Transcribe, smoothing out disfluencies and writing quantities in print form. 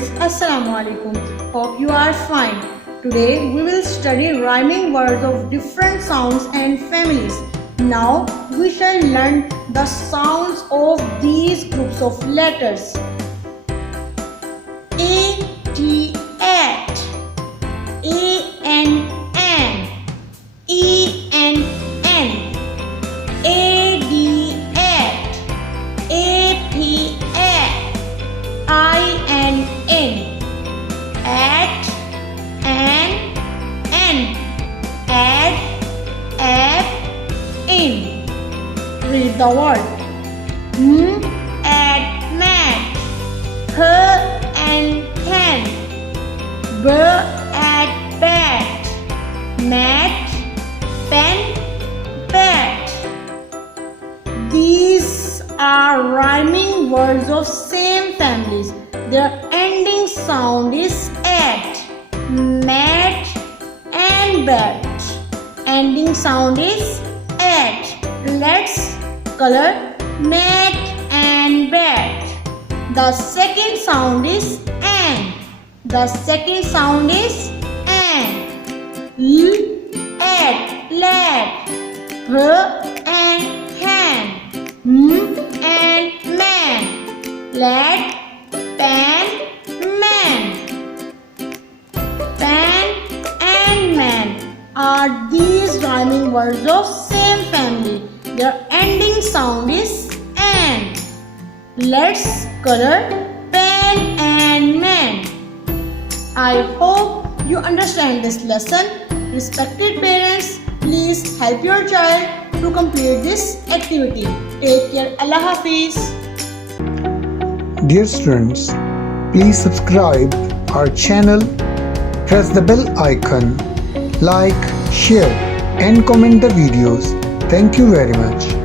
students, Assalamu alaikum. Hope you are fine. Today we will study rhyming words of different sounds and families. Now we shall learn the sounds of these groups of letters. A, T, at, A, N, N, E, N, N, A, D, at, A, P, at, I, N, N, at, N, N, add, app, in. Read the word. At, mat, her, and can, b, at, bat, mat, pen, bat. These are rhyming words of same families. Their ending sound is at, mat, and bat. Ending sound is at. Let's color mat and bat. The second sound is an. The second sound is an. L, at, lad, h, and hand, m, and man, lad, pan, man. Pan and man are these rhyming words of same family. Their ending sound is an. Let's color pen and man. I hope you understand this lesson. Respected parents, please help your child to complete this activity. Take care. Allah Hafiz. Dear students, please subscribe our channel, press the bell icon, like, share and comment the videos. Thank you very much.